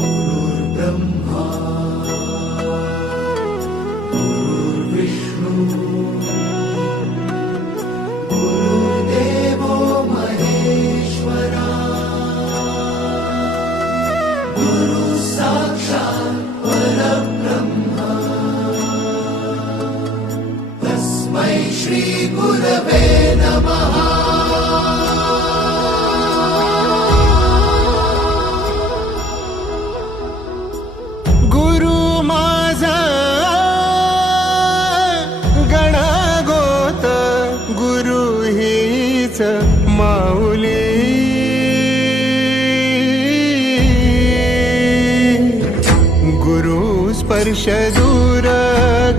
गुरुर्ब्रह्मा गुरुर्विष्णू गुरुर्देवो महेश्वरा गुरु साक्षात् परब्रह्म तस्मै श्री गुरवे नमः। माऊली गुरु स्पर्श दूर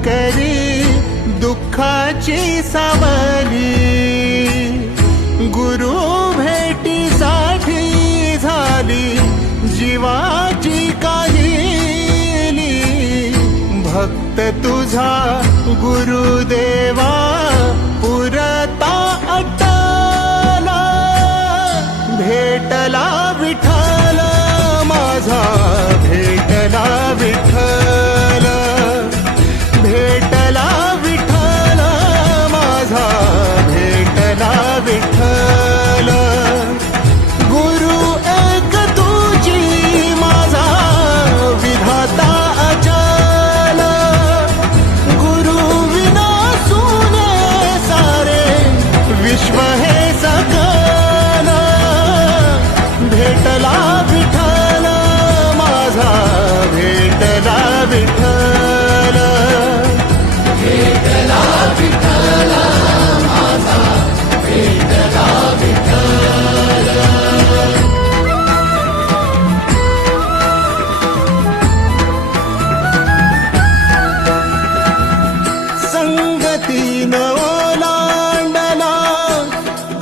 करी दुःखाची सावली गुरु भेटीसाठी झाली जीवाची काहिली भक्त तुझा गुरुदेवा पुरता भेटला विठ्ठल माझा भेटला विठ्ठल भेटला विठ्ठल माझा भेटला विठ्ठल गुरु एक तुझी माझा विधाता अचल गुरु विना सुने सारे विश्व हे सकल भेटला विठ्ठल माझा भेटला विठ्ठल भेटला विठ्ठल माझा भेटला विठ्ठल। संगतीन ओलांडला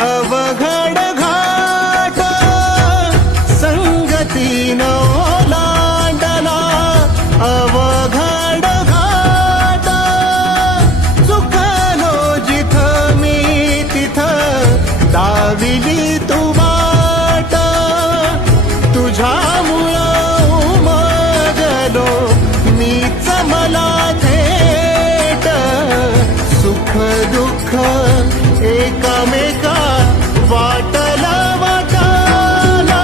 अवघड घाट संगतीन ओलांडला अवघड घाट चुकलो जिथं मी तिथं दाविली तू वाट तुझ्यामुळं उमगलो मीच मला थेट सुख दुःख एकामेका वाटला वाटाला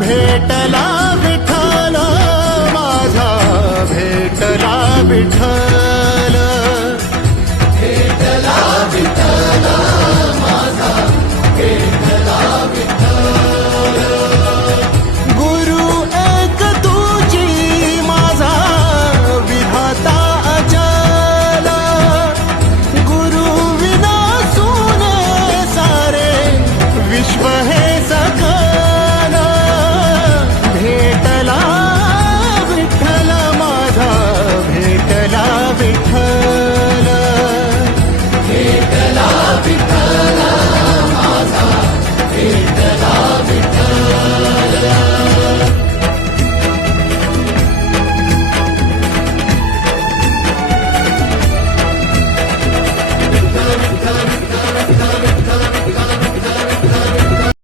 भेटला विठ्ठल माझा भेटला विठ्ठल